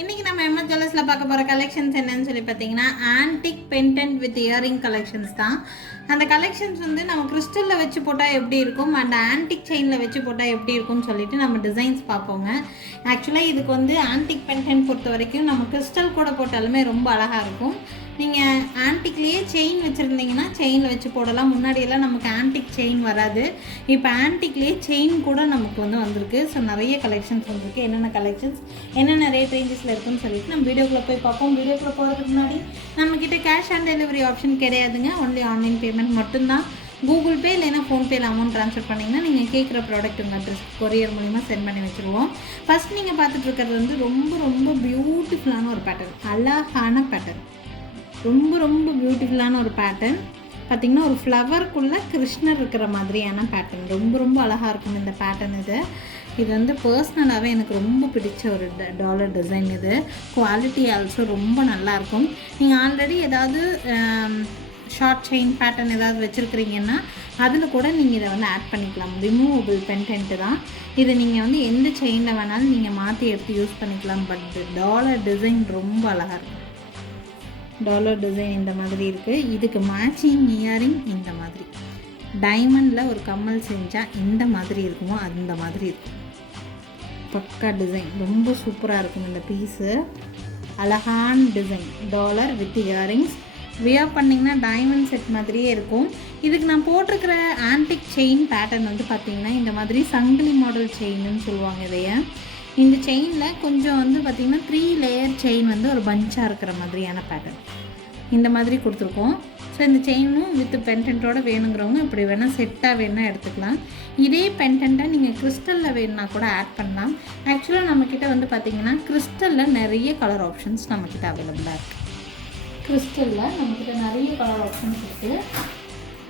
இன்னைக்கு நம்ம எம்எஸ் ஜுவல்லர்ஸில் பார்க்க போகிற கலெக்ஷன்ஸ் என்னன்னு சொல்லி பார்த்தீங்கன்னா antique pendant with earring collections தான். அந்த கலெக்ஷன்ஸ் வந்து நம்ம கிறிஸ்டலில் வச்சு போட்டால் எப்படி இருக்கும்? அண்ட் ஆன்டிக் செயினில் வச்சு போட்டால் எப்படி இருக்கும்னு சொல்லிட்டு நம்ம டிசைன்ஸ் பார்ப்போங்க. ஆக்சுவலாக இதுக்கு வந்து ஆன்டிக் பென்டென்ட் பொறுத்த வரைக்கும் நம்ம கிறிஸ்டல் கூட போட்டாலுமே ரொம்ப அழகாக இருக்கும். நீங்கள் ஆன்டிக்லேயே செயின் வச்சுருந்தீங்கன்னா செயினில் வச்சு போடலாம். முன்னாடியெல்லாம் நமக்கு ஆன்டிக் செயின் வராது. இப்போ ஆன்டிக்லேயே செயின் கூட நமக்கு வந்து வந்திருக்கு. ஸோ நிறைய கலெக்ஷன்ஸ் வந்திருக்கு. என்னென்ன கலெக்ஷன்ஸ் என்னென்ன ரேட் ரேஞ்சஸில் இருக்குன்னு சொல்லிட்டு நம்ம வீடியோக்குள்ளே போய் பார்ப்போம். வீடியோக்குள்ளே போகிறதுக்கு முன்னாடி நம்மக்கிட்ட கேஷ் ஆன் டெலிவரி ஆப்ஷன் கிடையாதுங்க. ஒன்லி ஆன்லைன் பேமெண்ட் மட்டும்தான். கூகுள் பே இல்லைன்னா ஃபோன்பேயில் அமௌண்ட் ட்ரான்ஸ்ஃபர் பண்ணிங்கன்னா நீங்கள் கேட்குற ப்ராடக்ட் உங்கள் அட்ரஸ் கொரியர் மூலிமா சென்ட் பண்ணி வச்சுருவோம். ஃபஸ்ட் நீங்கள் பார்த்துட்டு இருக்கிறது வந்து ரொம்ப ரொம்ப பியூட்டிஃபுல்லான ஒரு பேட்டர்ன் அழகான பேட்டர்ன் ரொம்ப ரொம்ப பியூட்டிஃபுல்லான ஒரு பேட்டர்ன் பார்த்திங்கன்னா ஒரு ஃப்ளவருக்குள்ளே கிருஷ்ணர் இருக்கிற மாதிரியான பேட்டர்ன் ரொம்ப ரொம்ப அழகாக இருக்கும் இந்த பேட்டர்ன் இது. இது வந்து பர்சனலாகவே எனக்கு ரொம்ப பிடிச்ச ஒரு டாலர் டிசைன் இது. குவாலிட்டி ஆல்சோ ரொம்ப நல்லாயிருக்கும் நீங்கள் ஆல்ரெடி ஏதாவது ஷார்ட் செயின் பேட்டர்ன் ஏதாவது வச்சுருக்கிறீங்கன்னா அதில் கூட நீங்கள் இதை வந்து ஆட் பண்ணிக்கலாம். ரிமூவபிள் பென்டென்ட்டு தான். இது நீங்கள் வந்து எந்த செயினில் வேணாலும் நீங்கள் மாற்றி எடுத்து யூஸ் பண்ணிக்கலாம். பட் டாலர் டிசைன் ரொம்ப அழகாக இருக்கும். டாலர் டிசைன் இந்த மாதிரி இருக்குது இதுக்கு மேட்சிங் இயரிங் இந்த மாதிரி. டைமண்டில் ஒரு கம்மல் செஞ்சால் இந்த மாதிரி இருக்குமோ அந்த மாதிரி இருக்கும் பக்கா டிசைன் ரொம்ப சூப்பராக இருக்கும் இந்த பீஸு அழகான design dollar with earrings wear பண்ணிங்கன்னா டைமண்ட் செட் மாதிரியே இருக்கும். இதுக்கு நான் போட்டிருக்கிற ஆன்டிக் செயின் பேட்டர்ன் வந்து பார்த்திங்கன்னா இந்த மாதிரி சங்கிலி மாடல் செயின்னு சொல்லுவாங்க இதைய. இந்த செயினில் கொஞ்சம் வந்து பார்த்திங்கன்னா த்ரீ லேயர் செயின் வந்து ஒரு பஞ்சாக இருக்கிற மாதிரியான பேட்டர்ன் இந்த மாதிரி கொடுத்துருக்கோம். ஸோ இந்த செயினும் வித் பென்டென்ட்டோட வேணுங்கிறவங்க இப்படி வேணால் செட்டாக வேணால் எடுத்துக்கலாம். இதே பென்டென்ட்டை நீங்கள் கிறிஸ்டலில் வேணுன்னா கூட ஆட் பண்ணலாம். ஆக்சுவலாக நம்மக்கிட்ட வந்து பார்த்திங்கன்னா கிறிஸ்டலில் நிறைய கலர் ஆப்ஷன்ஸ் நம்மக்கிட்ட அவைலபிளாக இருக்குது கிறிஸ்டலில் நம்மக்கிட்ட நிறைய கலர் ஆப்ஷன்ஸ் இருக்குது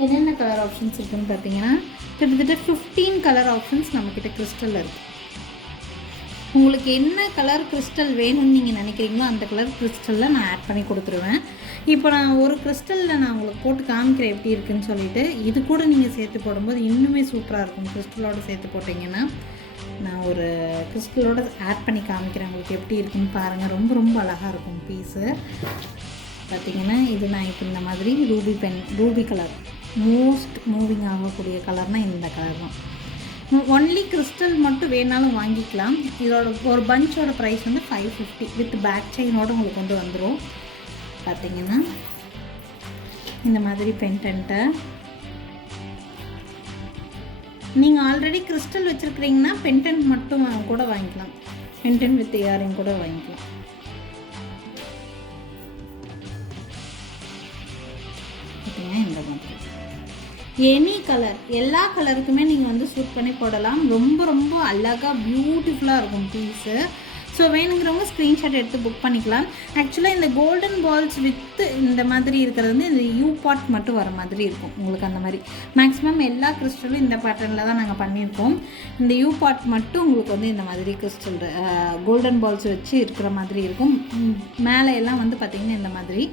என்னென்ன கலர் ஆப்ஷன்ஸ் இருக்குதுன்னு பார்த்தீங்கன்னா கிட்டத்தட்ட ஃபிஃப்டீன் கலர் ஆப்ஷன்ஸ் நம்மக்கிட்ட கிறிஸ்டலில் இருக்குது உங்களுக்கு என்ன கலர் கிறிஸ்டல் வேணும்னு நீங்கள் நினைக்கிறீங்களோ அந்த கலர் கிறிஸ்டலில் நான் ஆட் பண்ணி கொடுத்துருவேன். இப்போ நான் ஒரு கிறிஸ்டலில் நான் உங்களுக்கு போட்டு காமிக்கிறேன் எப்படி இருக்குன்னு சொல்லிவிட்டு இது கூட நீங்கள் சேர்த்து போடும்போது இன்னுமே சூப்பராக இருக்கும். கிறிஸ்டலோடு சேர்த்து போட்டிங்கன்னா நான் ஒரு கிறிஸ்டலோடு ஆட் பண்ணி காமிக்கிறேன். உங்களுக்கு எப்படி இருக்குன்னு பாருங்கள் ரொம்ப ரொம்ப அழகாக இருக்கும் பீஸு பார்த்திங்கன்னா இது நான் இப்போ இந்த மாதிரி ruby pen ruby colour most moving ஆகக்கூடிய கலர்னால் இந்த கலர் தான். ஒன்லி கிறிஸ்டல் மட்டும் வேணாலும் வாங்கிக்கலாம். இதோட ஒரு பஞ்சோட ப்ரைஸ் வந்து ஃபைவ் ஃபிஃப்டி வித் பேக் செயினோடு உங்களுக்கு வந்து வந்துடும் பார்த்தீங்கன்னா இந்த மாதிரி பென்டென்ட்டை நீங்கள் ஆல்ரெடி கிறிஸ்டல் வச்சுருக்கிறீங்கன்னா பென்டென்ட் மட்டும் கூட வாங்கிக்கலாம். பென்டென்ட் வித் இயரிங் கூட வாங்கிக்கலாம். பார்த்தீங்கன்னா இந்த மாதிரி. எனி கலர் எல்லா கலருக்குமே நீங்கள் வந்து சூட் பண்ணி போடலாம். ரொம்ப ரொம்ப அழகாக பியூட்டிஃபுல்லாக இருக்கும் பீஸு ஸோ வேணுங்கிறவங்க ஸ்க்ரீன்ஷாட் எடுத்து புக் பண்ணிக்கலாம். ஆக்சுவலாக இந்த கோல்டன் பால்ஸ் வித்து இந்த மாதிரி இருக்கிறது வந்து இந்த யூ பாட் மட்டும் வர மாதிரி இருக்கும். உங்களுக்கு அந்த மாதிரி. மேக்ஸிமம் எல்லா கிறிஸ்டலும் இந்த பேட்டர்னில் தான் நாங்கள் பண்ணியிருக்கோம். இந்த யூ பாட் மட்டும் உங்களுக்கு வந்து இந்த மாதிரி கிறிஸ்டல் கோல்டன் பால்ஸ் வச்சு இருக்கிற மாதிரி இருக்கும். மேலே எல்லாம் வந்து பார்த்திங்கன்னா இந்த மாதிரி.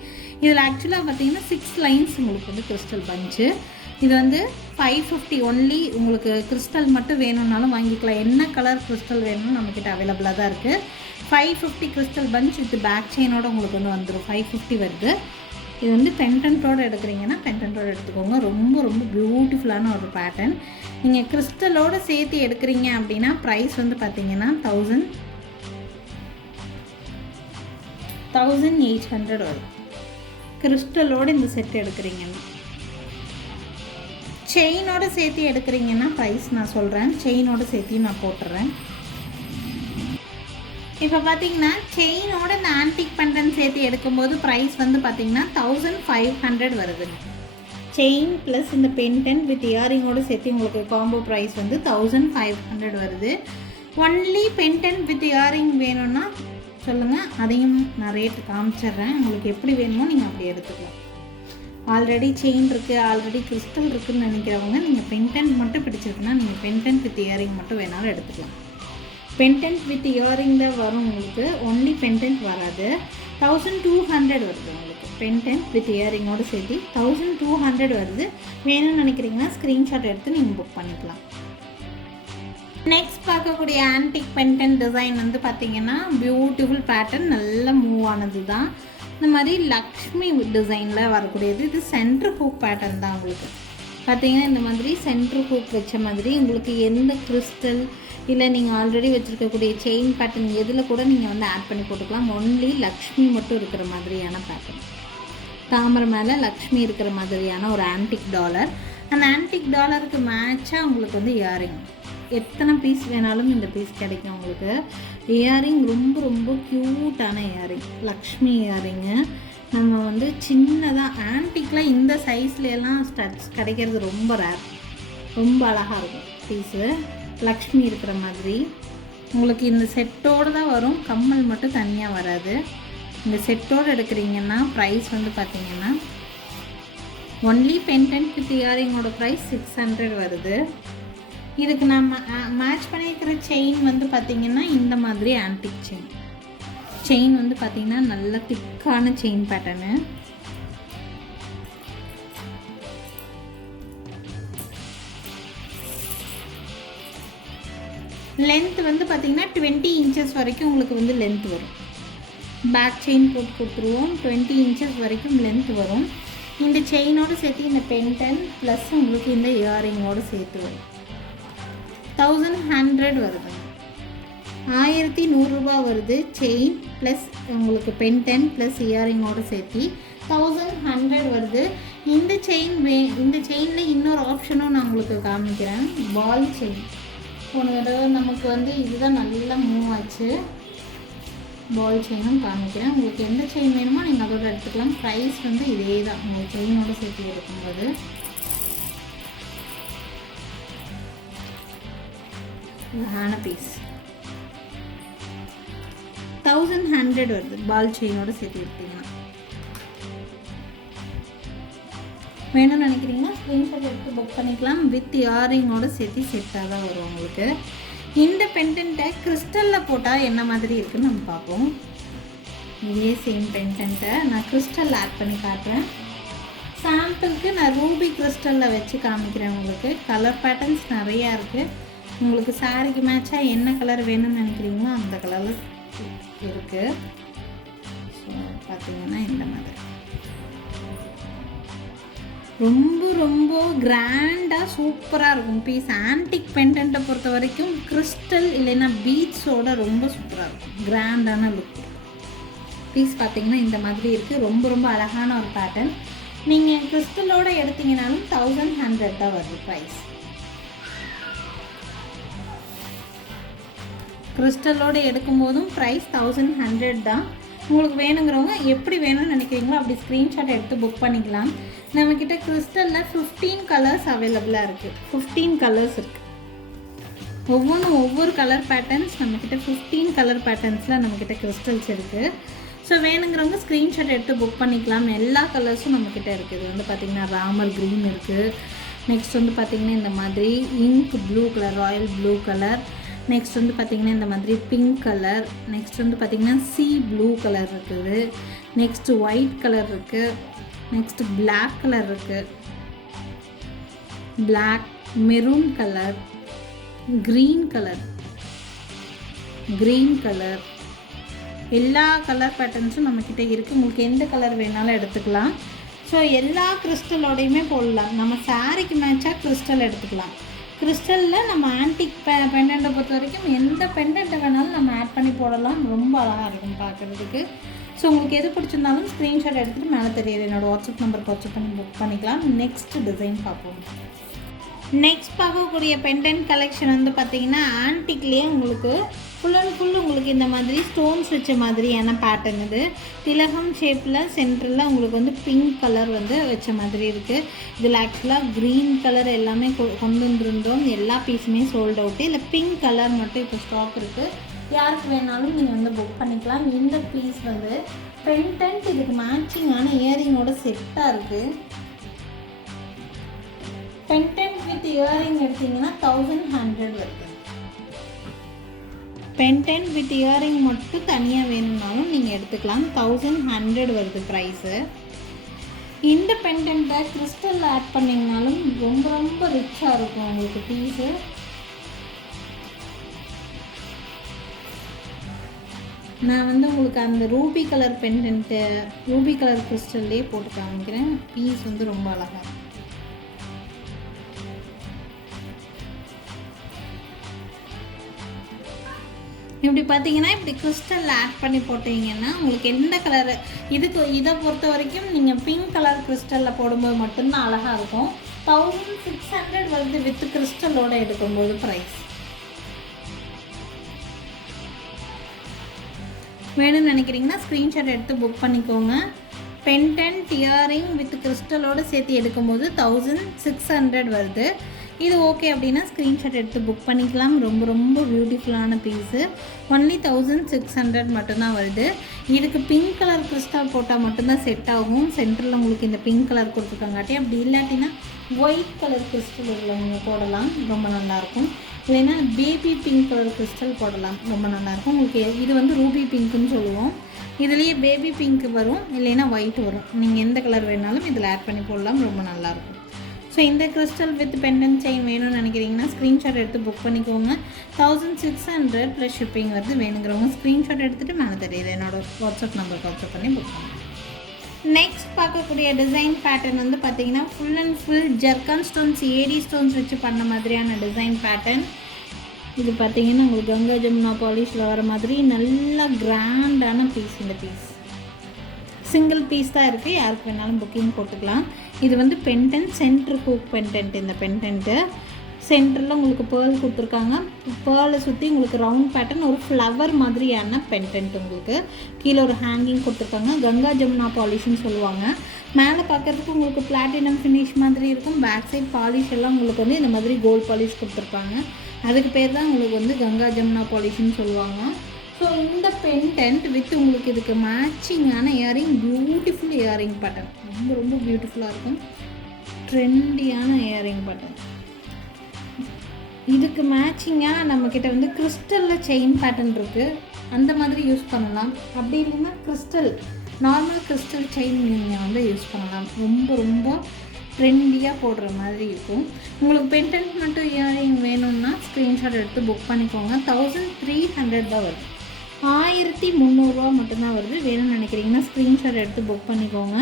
இதில் ஆக்சுவலாக பார்த்தீங்கன்னா சிக்ஸ் லைன்ஸ் உங்களுக்கு வந்து கிறிஸ்டல் பஞ்சு இது வந்து ஃபைவ் ஃபிஃப்டி ஒன்லி உங்களுக்கு கிறிஸ்டல் மட்டும் வேணும்னாலும் வாங்கிக்கலாம். என்ன கலர் கிறிஸ்டல் வேணும்னு நம்மக்கிட்ட அவைலபிளாக தான் இருக்குது five fifty crystal punch with back செயினோட உங்களுக்கு வந்து வந்துடும் ஃபைவ் ஃபிஃப்டி வருது. இது வந்து பென்டென்ட்டோடு எடுக்கிறீங்கன்னா பென்டென்ட்டோடு எடுத்துக்கோங்க. ரொம்ப ரொம்ப பியூட்டிஃபுல்லான ஒரு பேட்டர்ன் நீங்கள் கிறிஸ்டலோடு சேர்த்து எடுக்கிறீங்க அப்படின்னா ப்ரைஸ் வந்து பார்த்தீங்கன்னா தௌசண்ட் தௌசண்ட் எயிட் ஹண்ட்ரட் வரும். கிறிஸ்டலோடு இந்த செட் எடுக்கிறீங்கன்னா. செயினோட சேர்த்து எடுக்கிறீங்கன்னா ப்ரைஸ் நான் சொல்கிறேன் செயினோட சேர்த்து நான் போட்டுறேன். இப்போ பார்த்தீங்கன்னா செயினோட இந்த ஆன்டிக் பண்டன் சேர்த்து எடுக்கும்போது ப்ரைஸ் வந்து பார்த்தீங்கன்னா தௌசண்ட் ஃபைவ் ஹண்ட்ரட் வருது. செயின் ப்ளஸ் இந்த பென்டன் வித் இயரிங்கோடு சேர்த்து உங்களுக்கு காம்போ ப்ரைஸ் வந்து தௌசண்ட் ஃபைவ் ஹண்ட்ரட் வருது. ஒன்லி பென்டன் வித் இயரிங் வேணும்னா சொல்லுங்கள் அதையும் நான் ரேட்டு காமிச்சிட்றேன். உங்களுக்கு எப்படி வேணுமோ நீங்கள் அப்படி எடுத்துக்கலாம். ஆல்ரெடி செயின் இருக்குது ஆல்ரெடி கிறிஸ்டல் இருக்குதுன்னு நினைக்கிறவங்க நீங்கள் பென்டென்ட் மட்டும் பிடிச்சிருக்குன்னா நீங்கள் பென்டென்ட் வித் இயரிங் மட்டும் வேணாலும் எடுத்துக்கலாம். பென்டென்ட் வித் இயரிங் தான் வரும் உங்களுக்கு. ஒன்லி பென்டென்ட் வராது. தௌசண்ட் டூ ஹண்ட்ரட் வருது உங்களுக்கு. பென்டென்ட் வித் இயரிங்கோடு சேர்த்து தௌசண்ட் டூ ஹண்ட்ரட் வருது. வேணும்னு நினைக்கிறீங்கன்னா ஸ்க்ரீன்ஷாட் எடுத்து நீங்கள் புக் பண்ணிக்கலாம். நெக்ஸ்ட் பார்க்கக்கூடிய ஆன்டிக் பென்டென்ட் டிசைன் வந்து பார்த்தீங்கன்னா பியூட்டிஃபுல் பேட்டர்ன் நல்ல மூவ் ஆனது தான் இந்த மாதிரி லக்ஷ்மி டிசைனில் வரக்கூடியது. இது சென்ட்ரு ஹூக் பேட்டர்ன் தான் உங்களுக்கு. பார்த்தீங்கன்னா இந்த மாதிரி சென்ட்ரு ஹூக் வச்ச மாதிரி உங்களுக்கு எந்த கிறிஸ்டல் இல்லை நீங்கள் ஆல்ரெடி வச்சுருக்கக்கூடிய செயின் பேட்டர்ன் எதில் கூட நீங்கள் வந்து ஆட் பண்ணி போட்டுக்கலாம். ஒன்லி லக்ஷ்மி மட்டும் இருக்கிற மாதிரியான பேட்டர்ன் தாமரை மேலே லக்ஷ்மி இருக்கிற மாதிரியான ஒரு ஆன்டிக் டாலர் அந்த ஆன்டிக் டாலருக்கு மேட்சாக உங்களுக்கு வந்து இயரிங் எத்தனை பீஸ் வேணாலும் இந்த பீஸ் கிடைக்கும் உங்களுக்கு. இயரிங் ரொம்ப ரொம்ப க்யூட்டான இயரிங் லக்ஷ்மி இயரிங்கு நம்ம வந்து சின்னதாக ஆன்டிக்கில் இந்த சைஸ்லலாம் ஸ்டட்ஸ் கிடைக்கிறது ரொம்ப ரேர் ரொம்ப அழகாக இருக்கும் பீஸு லக்ஷ்மி இருக்கிற மாதிரி. உங்களுக்கு இந்த செட்டோடு தான் வரும். கம்மல் மட்டும் தனியாக வராது. இந்த செட்டோடு எடுக்கிறீங்கன்னா ப்ரைஸ் வந்து பார்த்தீங்கன்னா ஒன்லி பென்டென்ட் வித் இயரிங்கோட ப்ரைஸ் சிக்ஸ் ஹண்ட்ரட் வருது. இதுக்கு நம்ம மேட்ச் பண்ணியிருக்கிற செயின் வந்து பார்த்திங்கன்னா இந்த மாதிரி ஆன்டிக் செயின் செயின் வந்து பார்த்திங்கன்னா நல்ல திக்கான செயின் பேட்டர்னு லென்த் வந்து பார்த்திங்கன்னா டுவெண்ட்டி இன்ச்சஸ் வரைக்கும் உங்களுக்கு வந்து லென்த் வரும். பேக் செயின் போட்டு கொடுத்துருவோம். டுவெண்ட்டி இன்ச்சஸ் வரைக்கும் லென்த் வரும். இந்த செயினோடு சேர்த்து இந்த பென்டன் ப்ளஸ் உங்களுக்கு இந்த இயரிங்கோடு சேர்த்து வரும். தௌசண்ட் ஹண்ட்ரட் வருது. ஆயிரத்தி நூறுரூபா வருது செயின் ப்ளஸ் உங்களுக்கு பென்டன் ப்ளஸ் இயரிங்கோடு சேர்த்து தௌசண்ட் ஹண்ட்ரட் வருது. இந்த செயின் வே இந்த செயினில் இன்னொரு ஆப்ஷனும் நான் உங்களுக்கு காமிக்கிறேன். பால் செயின் போன தடவை நமக்கு வந்து இதுதான் நல்லா மூவ் ஆச்சு. பால் செயினும் காமிக்கிறேன். உங்களுக்கு எந்த செயின் வேணுமோ நீங்கள் அதோட எடுத்துக்கலாம். ப்ரைஸ் வந்து இதே தான் உங்கள் செயினோட சேர்த்து எடுக்கும்போது. அழகான பீஸ் தௌசண்ட் ஹண்ட்ரட் வருது. பால் செயினோட சேர்த்து எடுத்தீங்கன்னா வேணும்னு நினைக்கிறீங்கன்னா ஸ்க்ரீன்ஷாட் எடுத்து புக் பண்ணிக்கலாம். வித் இயரிங்கோட சேர்த்து செட்டாக தான் வரும் உங்களுக்கு. இந்த பென்டென்ட்டை கிறிஸ்டலில் போட்டால் என்ன மாதிரி இருக்குன்னு நம்ம பார்ப்போம். இதே சேம் பென்டென்ட்டை நான் கிறிஸ்டல் ஆட் பண்ணி காட்டுறேன். சாம்பிளுக்கு நான் ரூபி கிறிஸ்டலில் வச்சு காமிக்கிறேன் உங்களுக்கு. கலர் பேட்டர்ன்ஸ் நிறையா இருக்குது உங்களுக்கு சாரிக்கு மேட்சாக என்ன கலர் வேணும்னு நினைக்கிறீங்களோ அந்த கலரில் இருக்குது ஸோ பார்த்தீங்கன்னா இந்த மாதிரி. ரொம்ப ரொம்ப கிராண்டாக சூப்பராக இருக்கும். பீஸ் ஆன்டிக் பெண்டன்ட்டை பொறுத்த வரைக்கும் கிறிஸ்டல் இல்லைன்னா பீட்ஸோட ரொம்ப சூப்பராக இருக்கும். கிராண்டான லுக் பீஸ் பார்த்தீங்கன்னா இந்த மாதிரி இருக்குது ரொம்ப ரொம்ப அழகான ஒரு பேட்டர்ன் நீங்கள் கிறிஸ்டலோடு எடுத்தீங்கனாலும் தௌசண்ட் ஹண்ட்ரட் தான் வருது ப்ரைஸ் கிறிஸ்டலோட எடுக்கும்போதும் ப்ரைஸ் தௌசண்ட் ஹண்ட்ரட் தான். உங்களுக்கு வேணுங்கிறவங்க எப்படி வேணும்னு நினைக்கிறீங்களோ அப்படி ஸ்க்ரீன்ஷாட் எடுத்து புக் பண்ணிக்கலாம். நம்மக்கிட்ட கிறிஸ்டலில் ஃபிஃப்டீன் கலர்ஸ் அவைலபிளாக இருக்குது ஃபிஃப்டீன் கலர்ஸ் இருக்குது ஒவ்வொன்றும் ஒவ்வொரு கலர் பேட்டர்ன்ஸ் நம்மக்கிட்ட ஃபிஃப்டீன் கலர் பேட்டர்ன்ஸில் நம்மக்கிட்ட கிறிஸ்டல்ஸ் இருக்குது ஸோ வேணுங்கிறவங்க ஸ்க்ரீன்ஷாட் எடுத்து புக் பண்ணிக்கலாம். எல்லா கலர்ஸும் நம்மக்கிட்ட இருக்குது வந்து பார்த்திங்கன்னா ராமர் க்ரீன் இருக்குது நெக்ஸ்ட் வந்து பார்த்திங்கன்னா இந்த மாதிரி ink blue colour royal blue colour next வந்து பார்த்திங்கன்னா இந்த மாதிரி பிங்க் கலர் நெக்ஸ்ட் வந்து பார்த்திங்கன்னா சி ப்ளூ கலர் இருக்குது. நெக்ஸ்ட்டு ஒயிட் கலர் இருக்குது நெக்ஸ்ட்டு பிளாக் கலர் இருக்குது black maroon colour green colour green colour எல்லா கலர் பேட்டர்ன்ஸும் நம்மக்கிட்ட இருக்குது உங்களுக்கு எந்த கலர் வேணாலும் எடுத்துக்கலாம். ஸோ எல்லா கிறிஸ்டலோடையுமே போடலாம். நம்ம சாரிக்கு மேட்சாக கிறிஸ்டல் எடுத்துக்கலாம். கிறிஸ்டலில் நம்ம ஆன்டிக் பெ பெண்டண்ட்டை பொறுத்த வரைக்கும் எந்த பெண்டண்ட்டை வேணாலும் நம்ம ஆட் பண்ணி போடலாம். ரொம்ப அழகாக இருக்கும் பார்க்குறதுக்கு ஸோ உங்களுக்கு எது பிடிச்சிருந்தாலும் ஸ்க்ரீன்ஷாட் எடுத்துகிட்டு மேலே தெரியுது. என்னோடய வாட்ஸ்அப் நம்பருக்கு வாட்ஸ்அப் பண்ணி புக் பண்ணிக்கலாம். நெக்ஸ்ட் டிசைன் பார்ப்போம். நெக்ஸ்ட் பார்க்கக்கூடிய பெண்டன்ட் கலெக்ஷன் வந்து பார்த்தீங்கன்னா ஆன்டிக்லேயே உங்களுக்கு ஃபுல் அண்ட் ஃபுல் உங்களுக்கு இந்த மாதிரி ஸ்டோன்ஸ் வச்ச மாதிரியான பேட்டர்ன் இது. திலகம் ஷேப்பில் சென்டரில் உங்களுக்கு வந்து பிங்க் கலர் வந்து வச்ச மாதிரி இருக்குது இதில் ஆக்சுவலாக க்ரீன் கலர் எல்லாமே கொ- கொண்டு வந்திருந்தோம். எல்லா பீஸுமே சோல்ட் அவுட்டு இல்லை பிங்க் கலர் மட்டும் இப்போ ஸ்டாக் இருக்குது யாருக்கு வேணாலும் நீங்கள் வந்து புக் பண்ணிக்கலாம். இந்த பீஸ் வந்து பென்டன்ட் இதுக்கு மேட்சிங்கான இயரிங்கோட செட்டாக இருக்குது பென்டென்ட் வித் இயரிங் எடுத்தீங்கன்னா தௌசண்ட் ஹண்ட்ரட் வருது பென்டென்ட் வித் இயரிங் மட்டும் தனியாக வேணும்னாலும் நீங்கள் எடுத்துக்கலாம். தௌசண்ட் ஹண்ட்ரட் வருது ப்ரைஸு இந்த பென்டென்ட்டை கிறிஸ்டலில் ஆட் பண்ணிங்கனாலும் ரொம்ப ரொம்ப ரிச்சாக இருக்கும் உங்களுக்கு பீஸு நான் வந்து உங்களுக்கு அந்த ruby colour pendant ruby colour கிறிஸ்டல்லே போட்டு காமிக்கிறேன். பீஸ் வந்து ரொம்ப அழகாக இருக்கும் இப்படி பார்த்தீங்கன்னா இப்படி கிறிஸ்டலில் ஆட் பண்ணி போட்டீங்கன்னா உங்களுக்கு எந்த கலர் இதுக்கு இதை பொறுத்த வரைக்கும் நீங்கள் பிங்க் கலர் கிறிஸ்டலில் போடும்போது மட்டும்தான் அழகாக இருக்கும். தௌசண்ட் சிக்ஸ் ஹண்ட்ரட் வருது வித் கிறிஸ்டலோடு எடுக்கும்போது ப்ரைஸ் வேணும்னு நினைக்கிறீங்கன்னா ஸ்க்ரீன்ஷாட் எடுத்து புக் பண்ணிக்கோங்க. பென்டன் இயரிங் வித் கிறிஸ்டலோடு சேர்த்து எடுக்கும்போது தௌசண்ட் சிக்ஸ் ஹண்ட்ரட் வருது. இது ஓகே அப்படின்னா ஸ்க்ரீன்ஷாட் எடுத்து புக் பண்ணிக்கலாம். ரொம்ப ரொம்ப பியூட்டிஃபுல்லான piece only thousand six hundred மட்டும்தான் வருது. இதுக்கு பிங்க் கலர் கிறிஸ்டல் போட்டால் மட்டும்தான் செட் ஆகும். சென்டரில் உங்களுக்கு இந்த பிங்க் கலர் கொடுத்துருக்காங்காட்டி அப்படி இல்லாட்டினா ஒயிட் கலர் கிறிஸ்டல் உள்ளவங்க போடலாம். ரொம்ப நல்லாயிருக்கும். இல்லைன்னா பேபி பிங்க் கலர் கிறிஸ்டல் போடலாம். ரொம்ப நல்லாயிருக்கும். உங்களுக்கு இது வந்து ரூபி பிங்க்குன்னு சொல்லுவோம். இதுலேயே பேபி பிங்க் வரும். இல்லைன்னா ஒயிட் வரும். நீங்கள் எந்த கலர் வேணாலும் இதில் ஆட் பண்ணி போடலாம். ரொம்ப நல்லாயிருக்கும். ஸோ இந்த கிறிஸ்டல் வித் பெண்டன் செயின் வேணும்னு நினைக்கிறீங்கன்னா ஸ்க்ரீன்ஷாட் எடுத்து புக் பண்ணிக்கோங்க. Thousand six hundred plus shipping வந்து வேணுங்கிறவங்க ஸ்க்ரீன்ஷாட் எடுத்துகிட்டு மேலே தெரியுது. என்னோட வாட்ஸ்அப் நம்பருக்கு வாட்ஸ்அப் பண்ணி புக் பண்ணுங்கள் நெக்ஸ்ட் பார்க்கக்கூடிய டிசைன் பேட்டர்ன் வந்து பார்த்தீங்கன்னா full and full zircon stones AD stones வச்சு பண்ண மாதிரியான டிசைன் பேட்டர்ன் இது பார்த்தீங்கன்னா உங்களுக்கு கங்கா ஜமுனா பாலிஷில் வர மாதிரி நல்லா கிராண்டான பீஸ் இந்த பீஸ் சிங்கிள் பீஸ் தான் இருக்குது யாருக்கு வேணாலும் புக்கிங் போட்டுக்கலாம். இது வந்து பென்டென்ட் சென்ட்ரு ஹூக் பென்டென்ட் இந்த பென்டென்ட்டு சென்டரில் உங்களுக்கு பேர்ல் கொடுத்துருக்காங்க. பேர்லை சுற்றி உங்களுக்கு ரவுண்ட் பேட்டர்ன் ஒரு ஃப்ளவர் மாதிரியான பென்டென்ட் உங்களுக்கு. கீழே ஒரு ஹேங்கிங் கொடுத்துருக்காங்க. கங்கா ஜமுனா பாலிஷ்னு சொல்லுவாங்க. மேலே பார்க்குறதுக்கு உங்களுக்கு பிளாட்டினம் ஃபினிஷ் மாதிரி இருக்கும். பேக் சைட் பாலிஷ் எல்லாம் உங்களுக்கு வந்து இந்த மாதிரி கோல்ட் பாலிஷ் கொடுத்துருப்பாங்க அதுக்கு பேர் தான் உங்களுக்கு வந்து கங்கா ஜமுனா பாலிஷ்னு சொல்லுவாங்க. ஸோ இந்த பென்டென்ட் வித் உங்களுக்கு இதுக்கு மேட்சிங்கான இயரிங் பியூட்டிஃபுல் இயரிங் பட்டன் ரொம்ப ரொம்ப பியூட்டிஃபுல்லாக இருக்கும். ட்ரெண்டியான இயரிங் பட்டன் இதுக்கு மேட்சிங்காக நம்மக்கிட்ட வந்து கிறிஸ்டலில் செயின் பேட்டர்ன் இருக்குது அந்த மாதிரி யூஸ் பண்ணலாம். அப்படி இல்லைன்னா கிறிஸ்டல் நார்மல் கிறிஸ்டல் செயின் நீங்கள் வந்து யூஸ் பண்ணலாம். ரொம்ப ரொம்ப ட்ரெண்டியாக போடுற மாதிரி இருக்கும். உங்களுக்கு பென்டென்ட் மட்டும் இயரிங் வேணும்னா ஸ்க்ரீன்ஷாட் எடுத்து புக் பண்ணிக்கோங்க. தௌசண்ட் த்ரீ ஹண்ட்ரட் தான் வரும். ஆயிரத்தி முந்நூறுரூவா மட்டும்தான் வருது. வேணும்னு நினைக்கிறீங்கன்னா ஸ்க்ரீன்ஷாட் எடுத்து புக் பண்ணிக்கோங்க.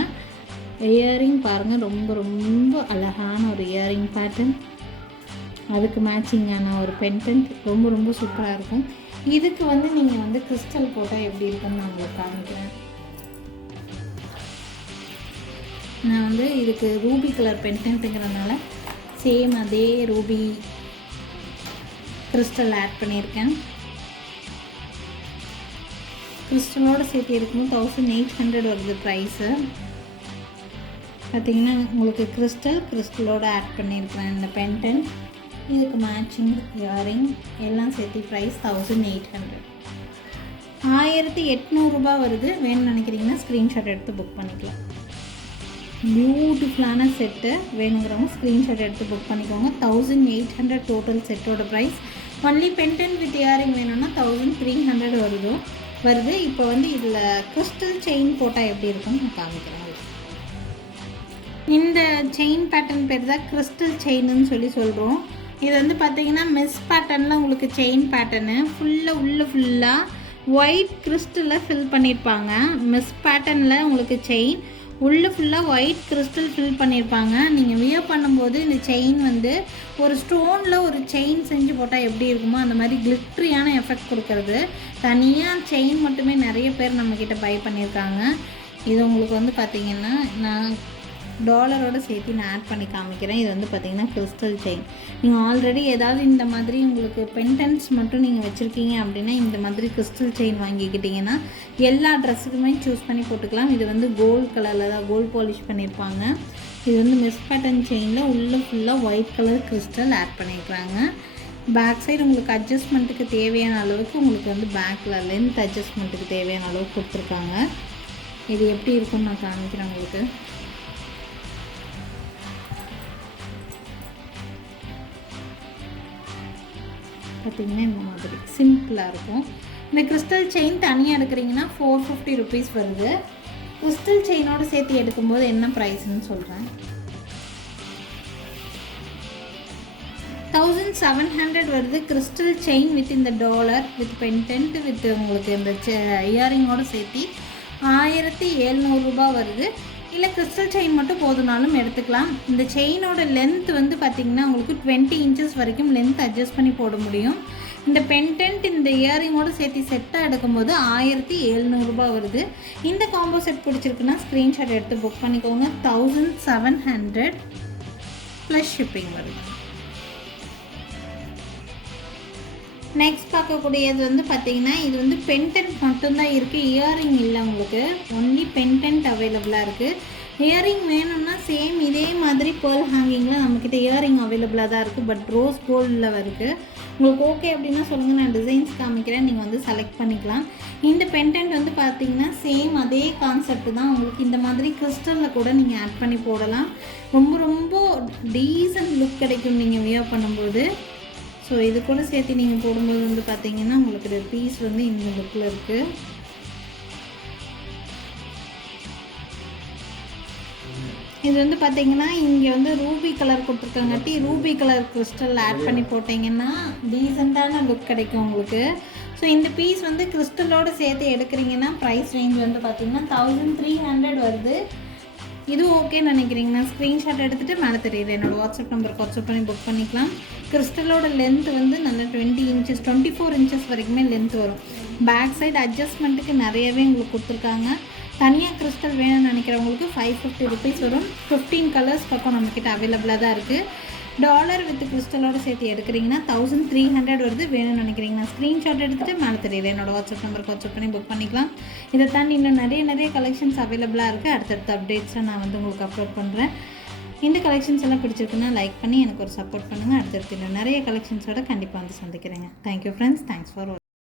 இயரிங் பாருங்கள் ரொம்ப ரொம்ப அழகான ஒரு இயரிங் பேட்டர்ன் அதுக்கு மேட்சிங்கான ஒரு பென்டென்ட் ரொம்ப ரொம்ப சூப்பராக இருக்கும். இதுக்கு வந்து நீங்கள் வந்து கிறிஸ்டல் போட்டால் எப்படி இருக்குன்னு நான் உங்களுக்கு காமிக்கிறேன். நான் வந்து இதுக்கு ரூபி கலர் பென்டென்ட்டுங்கிறதுனால சேம் அதே ரூபி கிறிஸ்டல் ஆட் பண்ணியிருக்கேன். கிறிஸ்டலோடு சேர்த்து இருக்கும்போது தௌசண்ட் எயிட் ஹண்ட்ரட் வருது ப்ரைஸு பார்த்தீங்கன்னா உங்களுக்கு கிறிஸ்டல் கிறிஸ்டலோடு ஆட் பண்ணியிருக்கிறேன். இந்த பென்டன் இதுக்கு மேட்சிங் இயரிங் எல்லாம் சேர்த்து ப்ரைஸ் தௌசண்ட் எயிட் ஹண்ட்ரட் ஆயிரத்தி எட்நூறுரூபா வருது. வேணும்னு நினைக்கிறீங்கன்னா ஸ்க்ரீன்ஷாட் எடுத்து புக் பண்ணிக்கலாம். பியூட்டிஃபுல்லான செட்டு வேணுங்கிறவங்க ஸ்க்ரீன்ஷாட் எடுத்து புக் பண்ணிக்கோங்க. தௌசண்ட் எயிட் ஹண்ட்ரட் டோட்டல் செட்டோட price only pendant with earring வேணும்னா தௌசண்ட் த்ரீ ஹண்ட்ரட் வருது. வருது. இப்போ வந்து இதில் கிறிஸ்டல் செயின் போட்டால் எப்படி இருக்கும்னு நான் காமிக்கிறேன். இந்த செயின் பேட்டர்ன் பேர் தான் கிறிஸ்டல் செயின்னு சொல்லி சொல்கிறோம் இது வந்து பார்த்தீங்கன்னா மிஸ் பேட்டர்னில் உங்களுக்கு செயின் பேட்டர்னு ஃபுல்லாக உள்ளே ஃபுல்லாக ஒயிட் கிறிஸ்டலில் ஃபில் பண்ணியிருப்பாங்க மிஸ் பேட்டர்னில் உங்களுக்கு செயின் உள்ளே ஃபுல்லாக ஒயிட் கிறிஸ்டல் ஃபில் பண்ணியிருப்பாங்க நீங்கள் வியர் பண்ணும்போது இந்த செயின் வந்து ஒரு ஸ்டோனில் ஒரு செயின் செஞ்சு போட்டால் எப்படி இருக்குமோ அந்த மாதிரி கிளிட்ரியான எஃபெக்ட் கொடுக்கறது. தனியாக செயின் மட்டுமே நிறைய பேர் நம்மக்கிட்ட பை பண்ணியிருக்காங்க இது உங்களுக்கு வந்து பார்த்திங்கன்னா நான் டாலரோட சேர்த்து நான் ஆட் பண்ணி காமிக்கிறேன். இது வந்து பார்த்திங்கன்னா கிறிஸ்டல் செயின் நீங்கள் ஆல்ரெடி ஏதாவது இந்த மாதிரி உங்களுக்கு பென்டன்ஸ் மட்டும் நீங்கள் வச்சுருக்கீங்க அப்படின்னா இந்த மாதிரி கிறிஸ்டல் செயின் வாங்கிக்கிட்டிங்கன்னா எல்லா ட்ரெஸ்ஸுக்குமே சூஸ் பண்ணி போட்டுக்கலாம். இது வந்து கோல்ட் கலரில் தான் கோல்ட் பாலிஷ் பண்ணியிருப்பாங்க. இது வந்து மிஸ் பேட்டர்ன் செயினில் உள்ளே ஃபுல்லாக ஒயிட் கலர் கிறிஸ்டல் ஆட் பண்ணியிருக்கிறாங்க பேக் சைடு உங்களுக்கு அட்ஜஸ்ட்மெண்ட்டுக்கு தேவையான அளவுக்கு உங்களுக்கு வந்து பேக்கில் லென்த் அட்ஜஸ்ட்மெண்ட்டுக்கு தேவையான அளவுக்கு கொடுத்துருக்காங்க. இது எப்படி இருக்கும்னு நான் காமிக்கிறேன் உங்களுக்கு. பார்த்திங்கன்னா இந்த மாதிரி சிம்பிளாக இருக்கும். இந்த கிறிஸ்டல் செயின் தனியாக எடுக்கிறீங்கன்னா ஃபோர் ஃபிஃப்டி ருபீஸ் வருது. கிறிஸ்டல் செயினோட சேர்த்து எடுக்கும்போது என்ன ப்ரைஸ்ன்னு சொல்கிறேன் தௌசண்ட் செவன் ஹண்ட்ரட் வருது. கிறிஸ்டல் செயின் வித் இந்த டாலர் வித் பென்டென்ட் வித் உங்களுக்கு இந்த இயரிங்கோடு சேர்த்து ஆயிரத்தி எழுநூறுபா வருது. இல்லை கிறிஸ்டல் செயின் மட்டும் போதுனாலும் எடுத்துக்கலாம். இந்த செயினோட லென்த் வந்து பார்த்திங்கன்னா உங்களுக்கு டுவெண்ட்டி இன்ச்சஸ் வரைக்கும் லென்த் அட்ஜஸ்ட் பண்ணி போட முடியும். இந்த பென்டென்ட் இந்த இயரிங்கோடு சேர்த்து செட்டாக எடுக்கும்போது ஆயிரத்தி எழுநூறுபா வருது. இந்த காம்போ செட் பிடிச்சிருக்குன்னா ஸ்க்ரீன்ஷாட் எடுத்து புக் பண்ணிக்கோங்க. Thousand seven hundred plus shipping வருது. நெக்ஸ்ட் பார்க்கக்கூடியது வந்து பார்த்தீங்கன்னா இது வந்து பென்டென்ட் மட்டும்தான் இருக்குது இயரிங் இல்லை உங்களுக்கு. ஒன்லி பென்டென்ட் அவைலபிளாக இருக்குது இயரிங் வேணும்னா சேம் இதே மாதிரி பேர்ல் ஹேங்கிங்கில் நம்மக்கிட்ட இயரிங் அவைலபிளாக தான் இருக்குது பட் ரோஸ் கோல்டில் இருக்குது உங்களுக்கு ஓகே அப்படின்னா சொல்லுங்கள் நான் டிசைன்ஸ் காமிக்கிறேன். நீங்கள் வந்து செலக்ட் பண்ணிக்கலாம். இந்த பென்டென்ட் வந்து பார்த்தீங்கன்னா சேம் அதே கான்செப்ட் தான். உங்களுக்கு இந்த மாதிரி கிறிஸ்டலில் கூட நீங்கள் ஆட் பண்ணி போடலாம். ரொம்ப ரொம்ப டீசன்ட் லுக் கிடைக்கும் நீங்கள் வியர் பண்ணும்போது. ஸோ இது கூட சேர்த்து நீங்கள் போடும்போது வந்து பார்த்தீங்கன்னா உங்களுக்கு பீஸ் வந்து இந்த புக்கில் இருக்குது இது வந்து பார்த்தீங்கன்னா இங்கே வந்து ரூபி கலர் கொடுத்துருக்காங்காட்டி ரூபி கலர் கிறிஸ்டல் ஆட் பண்ணி போட்டிங்கன்னா டீசெண்டான புக் கிடைக்கும் உங்களுக்கு. ஸோ இந்த பீஸ் வந்து கிறிஸ்டலோடு சேர்த்து எடுக்கிறீங்கன்னா ப்ரைஸ் ரேஞ்ச் வந்து பார்த்தீங்கன்னா தௌசண்ட் த்ரீ ஹண்ட்ரட் வருது. இது ஓகேன்னு நினைக்கிறீங்கன்னா ஸ்க்ரீன்ஷாட் எடுத்துகிட்டு மேலே தெரியுது என்னோடய வாட்ஸ்அப் நம்பருக்கு வாட்ஸ்அப் பண்ணி புக் பண்ணிக்கலாம். கிறிஸ்டலோட லென்த் வந்து நல்ல twenty inches twenty four inches வரைக்குமே லென்த் வரும். பேக் சைடு அட்ஜஸ்ட்மெண்ட்டுக்கு நிறையவே உங்களுக்கு கொடுத்துருக்காங்க. தனியாக கிறிஸ்டல் வேணும்னு நினைக்கிறவங்களுக்கு ஃபைவ் ஃபிஃப்டி ருபீஸ் வரும். ஃபிஃப்டீன் கலர்ஸ் பக்கம் நம்மக்கிட்ட அவைலபிளாக தான் இருக்குது டாலர் வித் கிறிஸ்டலோட சேர்த்து எடுக்கிறீங்கன்னா தௌசண்ட் த்ரீ ஹண்ட்ரட் வருது. வேணும்னு நினைக்கிறீங்கன்னா ஸ்க்ரீன்ஷாட் எடுத்துகிட்டு மேலே தெரியுது. என்னோட வாட்ஸ்அப் நம்பருக்கு வாட்ஸ்அப் பண்ணி புக் பண்ணிக்கலாம். இதை தாண்டி இன்னும் நிறைய நிறைய கலெக்ஷன்ஸ் அவைலபிளாக இருக்குது அடுத்தடுத்த அப்டேட்ஸை நான் வந்து உங்களுக்கு அப்லோட் பண்ணுறேன் இந்த கலெக்ஷன்ஸ் எல்லாம் பிடிச்சிருக்குன்னா லைக் பண்ணி எனக்கு ஒரு சப்போர்ட் பண்ணுங்கள் அடுத்தடுத்து இன்னும் நிறைய கலெக்ஷன்ஸோட கண்டிப்பாக வந்து சந்திக்கிறேங்க. Thank you friends thanks for